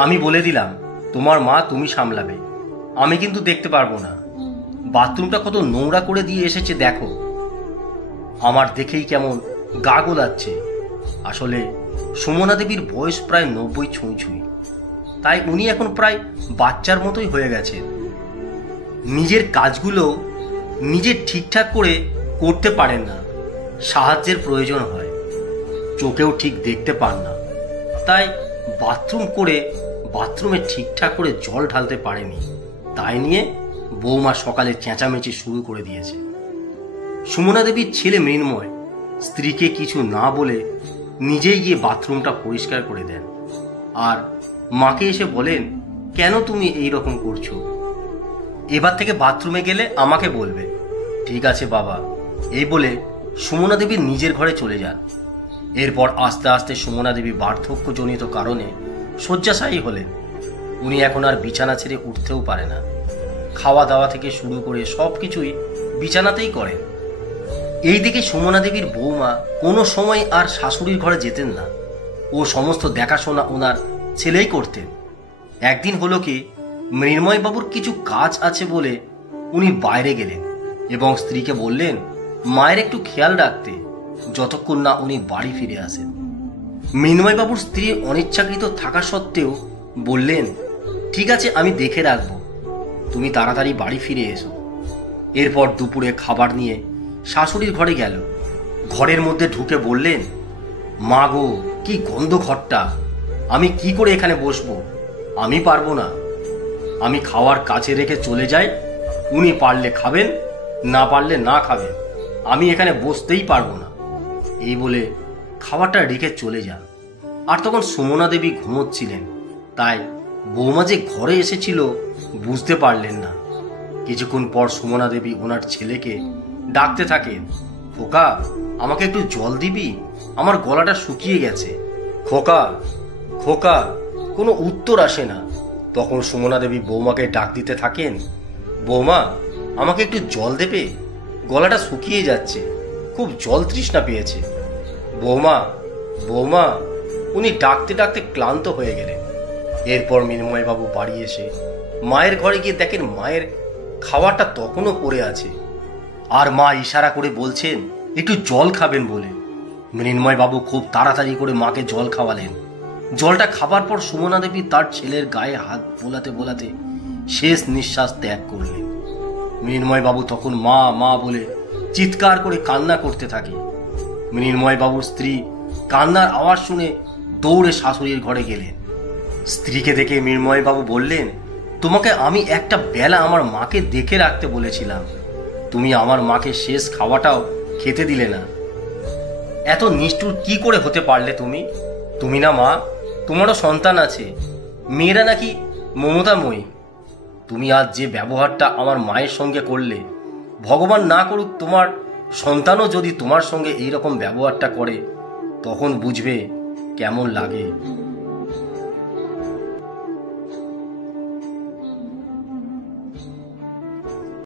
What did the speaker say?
আমি বলে দিলাম তোমার মা তুমি সামলাবে, আমি কিন্তু দেখতে পারবো না। বাথরুমটা কত নোংরা করে দিয়ে এসেছে দেখো। আমার দেখেই কেমন গা গোলাচ্ছে। আসলে সুমনা দেবীর বয়স প্রায় 90 ছুঁই ছুঁই, তাই উনি এখন প্রায় বাচ্চার মতোই হয়ে গেছেন। নিজের কাজগুলো নিজে ঠিকঠাক করে করতে পারেন না, সাহায্যের প্রয়োজন হয়। চোখেও ঠিক দেখতে পান না, তাই বাথরুম করে বাথরুমে ঠিকঠাক করে জল ঢালতে পারেনি। তাই নিয়ে বৌমা সকালে চেঁচামেচি শুরু করে দিয়েছে। সুমনা দেবীর ছেলে মৃন্ময় স্ত্রীকে কিছু না বলে নিজেই গিয়ে বাথরুমটা পরিষ্কার করে দেন, আর মাকে এসে বলেন, কেন তুমি এই রকম করছো? এবার থেকে বাথরুমে গেলে আমাকে বলবে। ঠিক আছে বাবা, এই বলে সুমনা দেবী নিজের ঘরে চলে যান। এরপর আস্তে আস্তে সুমনা দেবী বার্ধক্যজনিত কারণে শয্যাশায়ী হলেন। উনি এখন আর বিছানা ছেড়ে উঠতেও পারে না। খাওয়া দাওয়া থেকে শুরু করে সবকিছুই বিছানাতেই করেন। এইদিকে সুমনা দেবীর বৌমা কোনো সময় আর শাশুড়ির ঘরে যেতেন না। ও সমস্ত দেখাশোনা ওনার ছেলেই করতেন। একদিন হলো কি, মৃন্ময় বাবুর কিছু কাজ আছে বলে উনি বাইরে গেলেন এবং স্ত্রীকে বললেন মায়ের একটু খেয়াল রাখতে, যতক্ষণ না উনি বাড়ি ফিরে আসেন। মৃন্ময় বাবুর স্ত্রী অনিচ্ছাকৃত থাকা সত্ত্বেও বললেন, ঠিক আছে আমি দেখে রাখবো, তুমি তাড়াতাড়ি বাড়ি ফিরে এসো। এরপর দুপুরে খাবার নিয়ে শাশুড়ির ঘরে গেল। ঘরের মধ্যে ঢুকে বললেন, মা গো, কি গন্ধ ঘরটা, আমি কি করে এখানে বসবো? আমি পারবো না। আমি খাওয়ার কাছে রেখে চলে যাই, উনি পারলে খাবেন, না পারলে না খাবেন, আমি এখানে বসতেই পারবো না। এই বলে খাবারটা রেখে চলে যান। আর তখন সুমনা দেবী ঘুমোচ্ছিলেন, তাই বৌমা যে ঘরে এসেছিল বুঝতে পারলেন না। কিছুক্ষণ পর সুমনা দেবী ওনার ছেলেকে ডাকতে থাকেন, খোকা আমাকে একটু জল দিবি, আমার গলাটা শুকিয়ে গেছে। খোকা খোকা, কোনো উত্তর আসে না। তখন সুমনা দেবী বৌমাকে ডাক দিতে থাকেন, বৌমা আমাকে একটু জল দেবে, গলাটা শুকিয়ে যাচ্ছে, খুব জল তৃষ্ণা পেয়েছে। বৌমা বৌমা, উনি ডাকতে ডাকতে ক্লান্ত হয়ে গেলেন। এরপর মৃন্ময় বাবু বাড়ি এসে মায়ের ঘরে গিয়ে দেখেন মায়ের খাওয়াটা তখনও পড়ে আছে, আর মা ইশারা করে বলছেন একটু জল খাবেন বলে। মৃন্ময় বাবু খুব তাড়াতাড়ি করে মাকে জল খাওয়ালেন। জলটা খাবার পর সুমনা দেবী তার ছেলের গায়ে হাত বোলাতে বোলাতে শেষ নিঃশ্বাস ত্যাগ করলেন। মৃন্ময় বাবু তখন মা মা বলে চিৎকার করে কান্না করতে থাকে। মৃন্ময় বাবুর স্ত্রী কান্নার আওয়াজ শুনে দৌড়ে শাশুড়ির ঘরে গেলেন। স্ত্রীকে দেখে মৃন্ময় বাবু বললেন, তোমাকে আমি একটা বেলা আমার মাকে দেখে রাখতে বলেছিলাম, তুমি আমার মাকে শেষ খাওয়াটাও খেতে দিলে না। এত নিষ্ঠুর কি করে হতে পারলে তুমি? তুমি না মা, তোমারও সন্তান আছে, মেয়েরা নাকি মমতাময়ী। তুমি আজ যে ব্যবহারটা আমার মায়ের সঙ্গে করলে, ভগবান না করুক তোমার সন্তানও যদি তোমার সঙ্গে এইরকম ব্যবহারটা করে, তখন বুঝবে কেমন লাগে।